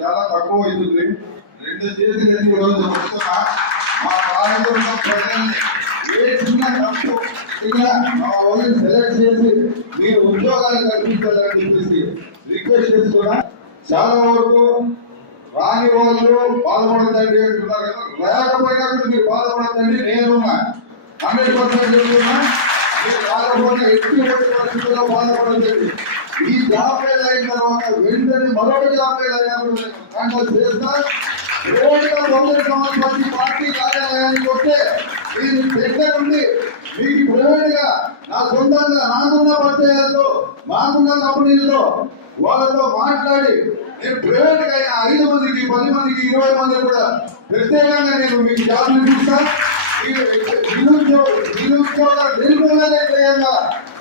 చాలా తక్కువ అవుతుంది. 2 చేతులు రోజు వస్తున్నా మా కార్యక్రమం ప్రజల్ని ఏ చిన్న తప్పు మా వాళ్ళని సెలెక్ట్ చేసి మీరు ఉద్యోగాలు కల్పించాలని చెప్పేసి రిక్వెస్ట్ చేస్తున్నా. చాలా వరకు రాని వాళ్ళు బాధపడతండి అంటున్నారు కదా, లేకపోయినా మీరు బాధపడతండి. నేనున్నా 100% చెప్తున్నా. మీరు రాకపోతే ఎట్టి పరిస్థితుల్లో బాధపడతండి. ఈ జాబ్ ఫెయిల్ అయిన తర్వాత వెంటనే మరొక జాబ్ ఫెయిల్ అయ్యారు చేస్తా. పార్టీ కార్యాలయానికి వస్తే మీరు సెంటర్ నుండి మీకు ప్రైవేట్ గా నా సొంతంగా నాకున్న పరిచయాలతో మాకున్న కంపెనీలతో వాళ్ళతో మాట్లాడి నేను ప్రైవేట్ గా 5 మందికి 10 మందికి 20 మందికి కూడా ప్రత్యేకంగా నేను మీకు జాబ్ ఇస్తాను. నిరుద్యోగ నిరుపేదగా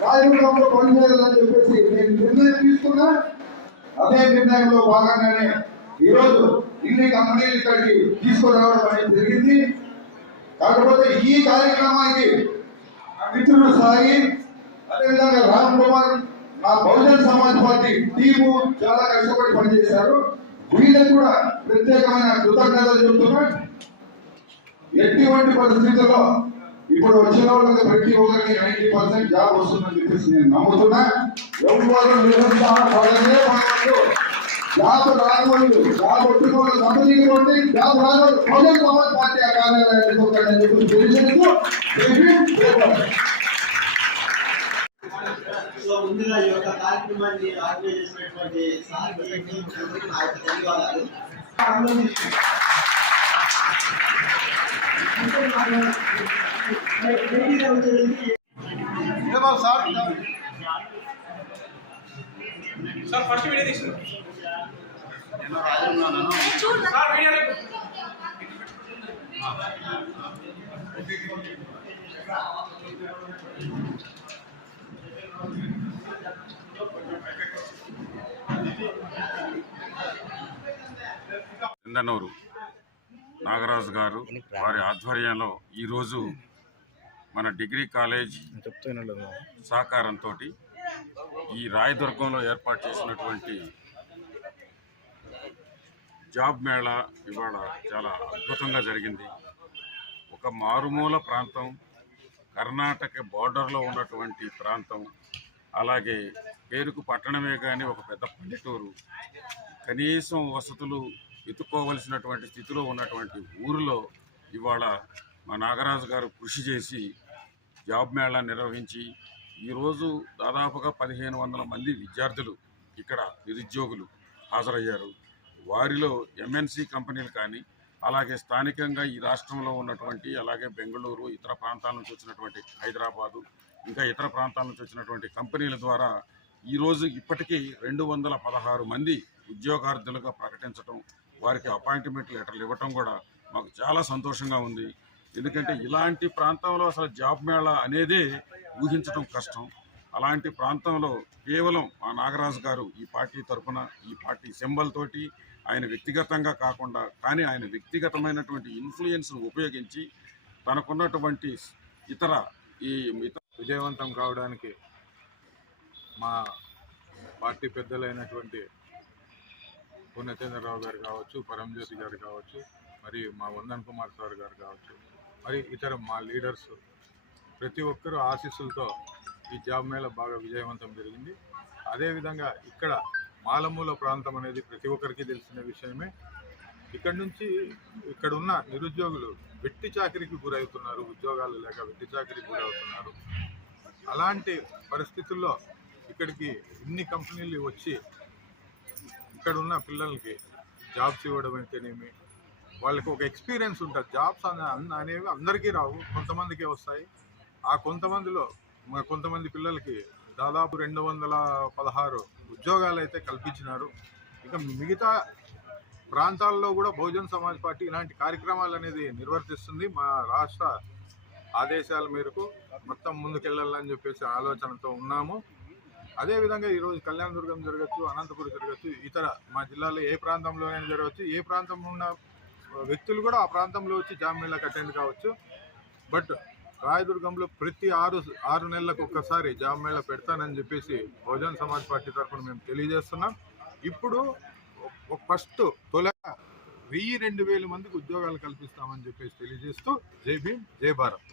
రాజకీయంలో పనిచేయాలని చెప్పేసి నేను నిర్ణయం తీసుకున్నా. అదే నిర్ణయంలో భాగంగానే ఈరోజు ఇన్ని కంపెనీలు ఇక్కడికి తీసుకురావడం అనేది జరిగింది. కాకపోతే ఈ కార్యక్రమానికి మిత్రుడు సాయి, అదేవిధంగా రామ్ కుమార్, నా బహుజన్ సమాజ్ పార్టీ టీము చాలా కష్టపడి పనిచేశారు. వీళ్ళకి కూడా ప్రత్యేకమైన కృతజ్ఞతలు చెబుతున్నా. ఎటువంటి పరిస్థితుల్లో ఇప్పుడు వచ్చిన వాళ్ళకి ప్రతి ఒక్కరికి 90% జాబ్ వస్తుందని చెప్పేసి నేను నమ్ముతున్నా. ఎవరు నిరుత్సాహపడనే పడవచ్చు. జాబ్ రానివాళ్ళు జాబ్ ఒట్టుకోవాలి, కంపెనీకి కొట్టి జాబ్ రానివాళ్ళు బహుజన్ సమాజ్ పార్టీ ఆ కార్యాలయానికి వస్తాడని చెప్పి తెలియజేస్తూ ముందుగా ఈ యొక్క కార్యక్రమాన్ని ఆర్గనైజ్ చేసినటువంటి ధన్యవాదాలు. సార్ ఫస్ట్ వీడియో తీసుకున్నాను. చందనూరు నాగరాజు గారు వారి ఆధ్వర్యంలో ఈరోజు మన డిగ్రీ కాలేజ్ సహకారంతో ఈ రాయదుర్గంలో ఏర్పాటు చేసినటువంటి జాబ్ మేళా ఇవాళ చాలా అద్భుతంగా జరిగింది. ఒక మారుమూల ప్రాంతం, కర్ణాటక బోర్డర్లో ఉన్నటువంటి ప్రాంతం, అలాగే పేరుకు పట్టణమే కానీ ఒక పెద్ద పల్లెటూరు, కనీసం వసతులు వెతుక్కోవలసినటువంటి స్థితిలో ఉన్నటువంటి ఊరిలో ఇవాళ మా నాగరాజు గారు కృషి చేసి జాబ్ మేళా నిర్వహించి ఈరోజు దాదాపుగా 1500 మంది విద్యార్థులు ఇక్కడ నిరుద్యోగులు హాజరయ్యారు. వారిలో ఎంఎన్సి కంపెనీలు కానీ, అలాగే స్థానికంగా ఈ రాష్ట్రంలో ఉన్నటువంటి, అలాగే బెంగళూరు, ఇతర ప్రాంతాల నుంచి వచ్చినటువంటి హైదరాబాదు, ఇంకా ఇతర ప్రాంతాల నుంచి వచ్చినటువంటి కంపెనీల ద్వారా ఈరోజు ఇప్పటికీ 216 మంది ఉద్యోగార్థులుగా ప్రకటించడం, వారికి అపాయింట్మెంట్ లెటర్లు ఇవ్వటం కూడా మాకు చాలా సంతోషంగా ఉంది. ఎందుకంటే ఇలాంటి ప్రాంతంలో అసలు జాబ్ మేళా అనేదే ఊహించడం కష్టం. అలాంటి ప్రాంతంలో కేవలం మా నాగరాజు గారు ఈ పార్టీ తరఫున, ఈ పార్టీ సింబల్ తోటి, ఆయన వ్యక్తిగతంగా కాకుండా కానీ ఆయన వ్యక్తిగతమైనటువంటి ఇన్ఫ్లుయెన్స్ను ఉపయోగించి తనకున్నటువంటి ఇతర విజయవంతం కావడానికి మా పార్టీ పెద్దలైనటువంటి పూర్ణచంద్రరావు గారు కావచ్చు, పరంజ్యోతి గారు కావచ్చు, మరి మా వందన్ కుమార్ సార్ గారు కావచ్చు, మరి ఇతర మా లీడర్స్ ప్రతి ఒక్కరూ ఆశీస్సులతో ఈ జాబ్ మేళ బాగా విజయవంతం జరిగింది. అదేవిధంగా ఇక్కడ మాలమూల ప్రాంతం అనేది ప్రతి ఒక్కరికి తెలిసిన విషయమే. ఇక్కడ ఉన్న నిరుద్యోగులు వెట్టి చాకరీకి గురవుతున్నారు, ఉద్యోగాలు లేక వెట్టి చాకరీకి గురవుతున్నారు. అలాంటి పరిస్థితుల్లో ఇక్కడికి ఇన్ని కంపెనీలు వచ్చి ఇక్కడ ఉన్న పిల్లలకి జాబ్స్ ఇవ్వడం అయితేనేమి, వాళ్ళకి ఒక ఎక్స్పీరియన్స్ ఉంటుంది. జాబ్స్ అనేవి అందరికీ రావు, కొంతమందికే వస్తాయి. ఆ కొంతమంది పిల్లలకి దాదాపు 216 ఉద్యోగాలు అయితే కల్పించినారు. ఇక మిగతా ప్రాంతాల్లో కూడా బహుజన్ సమాజ్ పార్టీ ఇలాంటి కార్యక్రమాలు అనేది నిర్వర్తిస్తుంది. మా రాష్ట్ర ఆదేశాల మేరకు మొత్తం ముందుకెళ్ళాలని చెప్పేసి ఆలోచనతో ఉన్నాము. అదేవిధంగా ఈరోజు కళ్యాణదుర్గం జరగచ్చు, అనంతపురం జరగచ్చు, ఇతర మా జిల్లాలో ఏ ప్రాంతంలోనైనా జరగచ్చు. ఏ ప్రాంతంలో ఉన్న వ్యక్తులు కూడా ఆ ప్రాంతంలో వచ్చి జాబ్ మేళాకి అటెండ్ కావచ్చు. బట్ రాయదుర్గంలో ప్రతి 6 నెలలకు ఒక్కసారి జాబ్ మేళా పెడతానని చెప్పేసి బహుజన్ సమాజ్ పార్టీ తరఫున మేము తెలియజేస్తున్నాం. ఇప్పుడు ఫస్ట్ 1000-2000 మందికి ఉద్యోగాలు కల్పిస్తామని చెప్పేసి తెలియజేస్తూ జై భీమ్, జై భారత్.